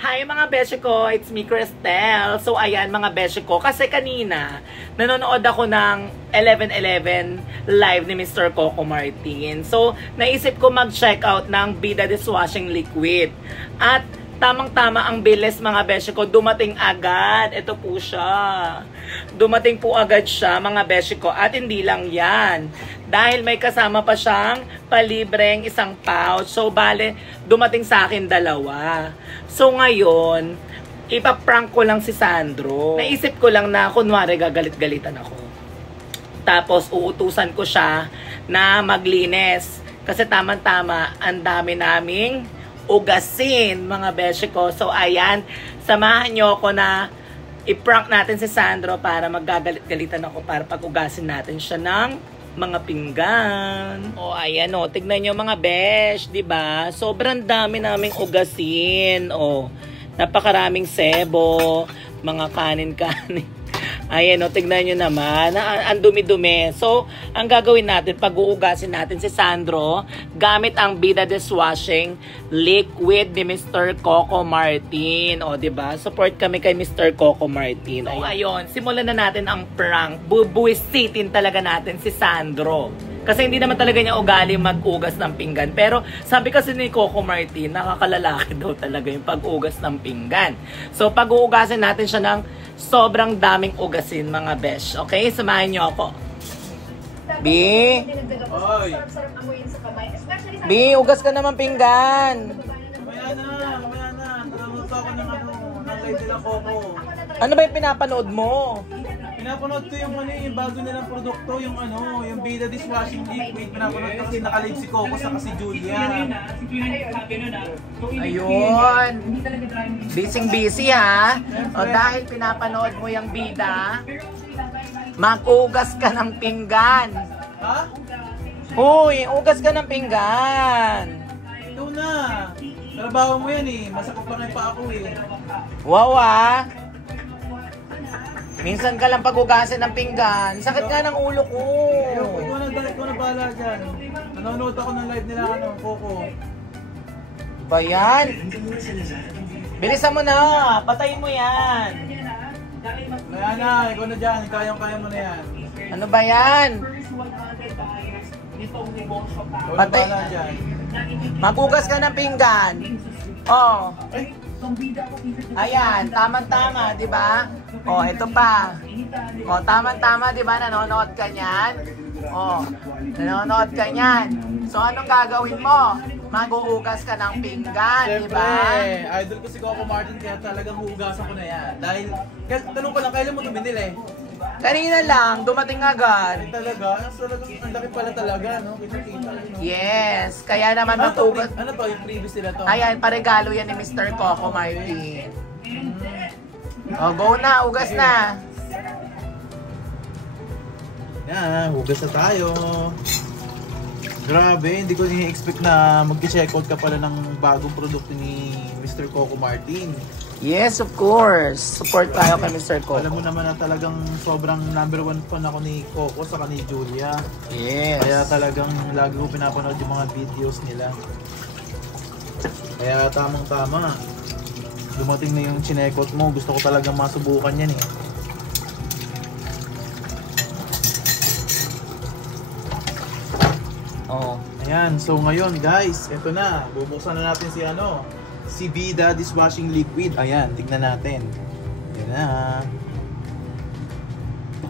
Hi mga beshi ko, it's me Cristel. So ayan mga beshi ko, kasi kanina nanonood ako ng 11:11 live ni Mr. Coco Martin. So naisip ko mag-check out ng Bida Dishwashing Liquid. At tamang-tama ang bilis mga beshi ko, dumating agad. Ito po siya. Dumating po agad siya mga beshi ko. At hindi lang yan. Dahil may kasama pa siyang palibreng isang pouch. So bale, dumating sa akin dalawa. So ngayon, ipaprank ko lang si Sandro. Naisip ko lang na kunwari gagalit-galitan ako. Tapos uutusan ko siya na maglinis. Kasi tama-tama, ang dami naming ugasin mga beshi ko. So ayan, samahan nyo ako na i-prank natin si Sandro para maggagalit-galitan ako para pag-ugasin natin siya ng mga pinggan. O ayan o, tignan nyo mga besh, di ba? Sobrang dami naming ugasin. O, napakaraming sebo, mga kanin-kanin. Ayan o, tignan nyo naman. Ang dumi-dumi. So, ang gagawin natin, pag-uugasin natin si Sandro, gamit ang Bida Dishwashing Liquid ni Mr. Coco Martin. O, diba? Support kami kay Mr. Coco Martin. So, ayun. Simulan na natin ang prank. Bubuwisitin talaga natin si Sandro. Kasi hindi naman talaga niya ugali mag-ugas ng pinggan. Pero sabi kasi ni Coco Martin, nakakalalaki daw talaga yung pag-ugas ng pinggan. So, pag-uugasin natin siya ng sobrang daming ugasin mga besh. Okay? Samahan niyo ako. B? Oy! B, ugas ka naman pinggan. Mamaya na. Nanonood ako ng live nila Coco. Ano ba yung pinapanood mo? Pinapanood ko yung bago nilang produkto, yung Bida Dishwashing Liquid. Pinapanood ko kasi nakalive si Coco sa si Julia. Ayun. Busy ha. O dahil pinapanood mo yung Bida, mag-ugas ka ng pinggan. Ha? Uy, ugas ka ng pinggan. Ikaw na. Trabaho mo yan eh. Masakot pa kayo pa ako eh. Wow ah. Minsan ka lang pag-ugasin ng pinggan. Sakit nga ng ulo ko. Ikaw na bahala dyan. Nanonood ako ng live nila Coco. Ba yan? Bilisan mo na. Patayin mo yan. Kaya na, ikaw na dyan. Kayang-kaya mo na yan. Ano ba yan? Ikaw na Patay. bahala dyan. Magugas ka ng pinggan. Oh. Ayan, tama-tama, di ba? Oh, ito pa. Oh, tama-tama, di ba? Nanonood ka niyan. Oh, nanonood ka niyan. So, anong gagawin mo? Maguugas ka ng pinggan, di ba? Siyempre, idol ko si Coco Martin kaya talagang hugasan ko na yan. Dahil, tanong ko lang, kailan mo ito binili? Kanina lang, dumating agad. Ay talaga? Ang laki pala talaga, no? Kita-kita. Yes, kaya naman matugas. Ano to? Yung previous nila to? Ayan, paregalo yan ni Mr. Coco Martin. Oh, go na, ugas na. Yan, hugas na tayo. Grabe, hindi ko ni-expect na mag-check out ka pala ng bagong produkto ni Mr. Coco Martin. Yes, of course. Support tayo kay Mr. Coco. Alam mo naman na talagang sobrang #1 fan ako ni Coco sa ni Julia. Yes. Kaya talagang lagi ko pinapanood yung mga videos nila. Kaya tamang-tama. Dumating na yung chinekot mo. Gusto ko talagang masubukan yan eh. Oh. Ayan, so ngayon guys, eto na. Bubuksan na natin si Bida Dishwashing Liquid. Ayan, tignan natin. Ayan na.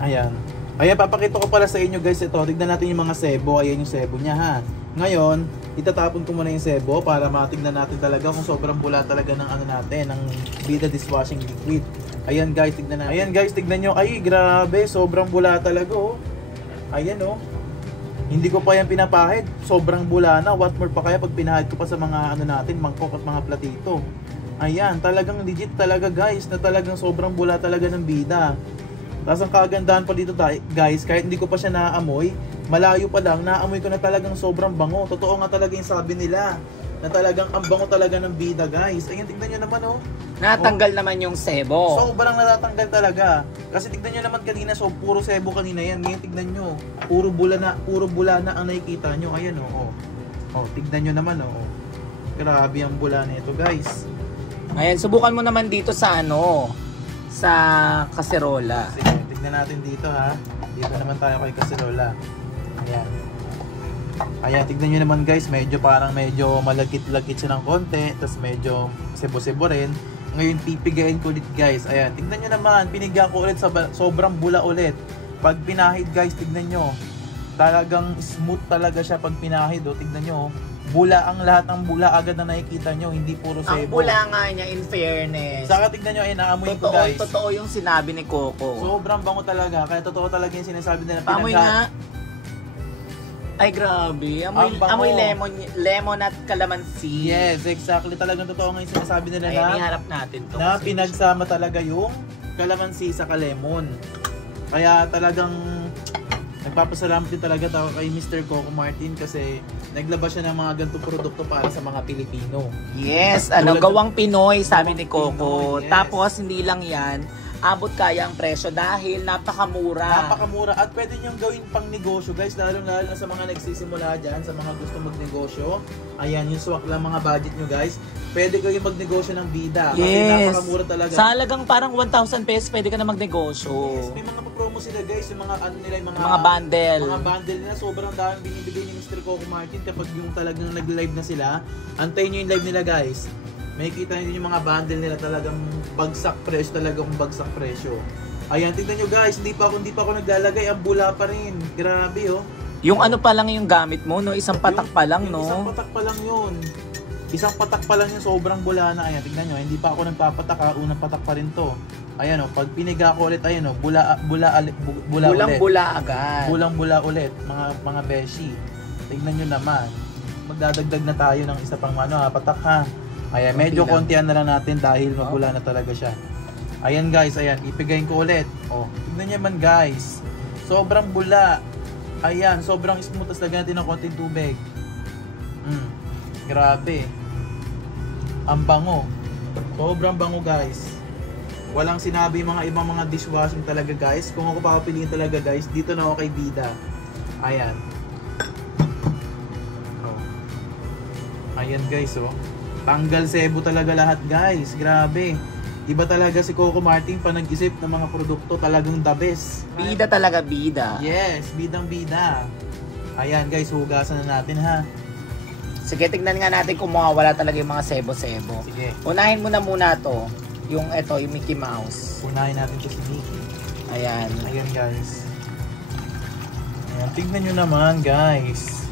Ayan. Ayan, papakita ko pala sa inyo guys ito. Tignan natin yung mga sebo. Ayan yung sebo niya ha. Ngayon, itatapon ko muna yung sebo para matignan natin talaga kung sobrang bula talaga ng ng Bida Dishwashing Liquid. Ayan guys, tignan natin. Ayan guys, tignan nyo. Ay, grabe. Sobrang bula talaga oh. Ayan oh. Hindi ko pa yan pinapahid. Sobrang bula na. What more pa kaya pag pinahid ko pa sa mga mangkok at mga platito. Ayan, talagang legit talaga guys. Na talagang sobrang bula talaga ng Bida. Tapos ang kagandahan pa dito guys, kahit hindi ko pa siya naamoy, malayo pa lang, naamoy ko na talagang sobrang bango. Totoo nga talaga yung sabi nila. Na talagang ang bango talaga ng Bida guys. Ayan, tignan nyo naman oh. Natanggal naman yung sebo. Sobrang natatanggal talaga. Kasi tignan nyo naman kanina, so puro sebo kanina yan. Ngayon tignan nyo, puro bula na ang nakikita nyo. Ayan oh. Oh, tignan nyo naman oh. Grabe ang bula nito guys. Ayan, subukan mo naman dito sa ano, sa kaserola. Sige, tignan natin dito ha. Dito naman tayo kay kaserola. Ayan. Ayan, tignan nyo naman guys, medyo malagkit-lagkit siya ng konti, tapos medyo sebo-sebo rin. Ngayon pipigayin ko ulit guys. Ayan, tignan nyo naman, pinigyan ko ulit, sobrang bula ulit. Pag pinahid guys, tignan nyo. Talagang smooth talaga siya pag pinahid. O, tignan nyo. Bula ang lahat ng bula agad na nakikita nyo, hindi puro sebo. Ang bula nga niya, in fairness. Saka tignan nyo, naamoy ko guys. Totoo yung sinabi ni Coco. Sobrang bango talaga, kaya totoo talaga yung sinasabi nila. Pamoy nga. Ay grabe, amoy lemon at calamansi. Yes, exactly. Talagang totoo nga yung sinasabi nila. Ay, iharap natin to. Na pinagsama talaga yung calamansi sa lemon. Kaya talagang nagpapasalamat din talaga ako kay Mr. Coco Martin kasi naglabas siya ng mga ganitong produkto para sa mga Pilipino. Yes, gawang Pinoy, sabi ni Coco. Yes. Tapos hindi lang yan, abot kaya ang presyo dahil napakamura. Napakamura at pwede niyong gawin pang negosyo guys, lalo na sa mga nagsisimula dyan, sa mga gusto magnegosyo. Ayan, yung swak lang mga budget nyo guys. Pwede kayong magnegosyo ng bida. Kasi napakamura talaga. Sa halagang parang 1,000 pesos pwede ka na magnegosyo. Yes, may mga promo sila guys, yung mga ano nila, yung mga bundle. Mga bundle nila, sobrang daming binibigay ni Mr. Coco Martin kapag yung talagang nag-live na sila. Antayin nyo yung live nila guys. May kita nyo yung mga bundle nila, talagang bagsak presyo, talagang bagsak presyo. Ayan, tignan nyo guys, hindi pa ako naglalagay, ang bula pa rin. Grabe oh. Yung ano pa lang yung gamit mo, no? Isang patak pa lang, no? Isang patak pa lang yun. Isang patak pa lang yun, sobrang bula na. Ayan, tignan nyo, hindi pa ako nagpapatak ha, unang patak pa rin to. Ayan oh, pag piniga ko ulit, ayan oh, bulang ulit. Bula agad. Bulang-bula ulit, mga beshi. Tignan nyo naman. Magdadagdag na tayo ng isa pang patak ha. Ayan, medyo kontihan na lang natin dahil mabula na talaga siya. Ayan guys, ayan, ipigayin ko ulit. Oh, tignan nyo naman guys. Sobrang bula. Ayan, sobrang smooth. Tapos lagyan natin ng konting tubig. Grabe. Ang bango. Sobrang bango guys. Walang sinabi mga ibang mga dishwashing talaga guys. Kung ako papapiliin talaga guys, dito na ako kay Bida. Ayan. Oh. Ayan guys oh. Tanggal sebo talaga lahat guys. Grabe. Iba talaga si Coco Martin pa nag-isip ng mga produkto, talagang the best. Bida talaga, bida. Yes, bidang bida. Ayan guys, hugasan na natin ha. Sige, tignan nga natin kung mawawala talaga yung mga sebo-sebo. Sige. Unahin mo na muna to. Yung Mickey Mouse. Unahin natin to si Mickey. Ayan. Ayan guys. Ayan, tignan nyo naman guys.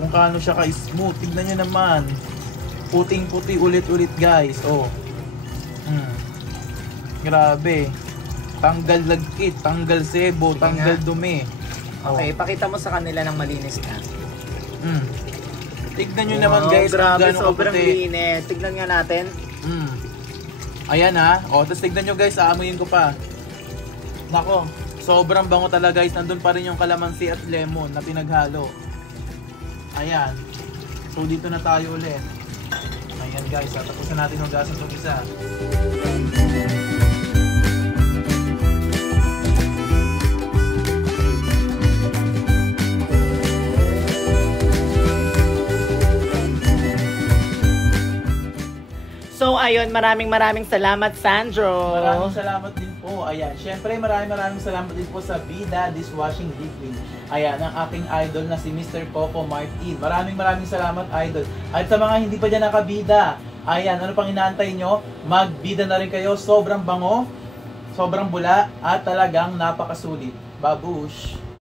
Kung kaano siya ka-smooth. Tignan nyo naman. Puting-puti ulit-ulit guys. Oh. Grabe. Tanggal lagkit, tanggal sebo, sige tanggal nga. dumi. Okay, pakita mo sa kanila ng malinis na. Tignan nyo naman guys. Grabe, sobrang linis. Tignan nga natin. Ayan ha. O, tapos tignan nyo guys, aamuyin ko pa. Nako, sobrang bango talaga guys. Nandun pa rin yung calamansi at lemon na pinaghalo. Ayan. So, dito na tayo ulit. Ayan guys, tapos na natin hugasan itong isa. So ayun, maraming salamat Sandro. Maraming salamat din po. Ayan, syempre maraming salamat din po sa Bida Dishwashing Liquid. Ayan, ang aking idol na si Mr. Coco Martin. Maraming salamat idol. At sa mga hindi pa dyan nakabida, ayan, ano pang inaantay nyo? Magbida na rin kayo. Sobrang bango, sobrang bula, at talagang napakasulit. Babush!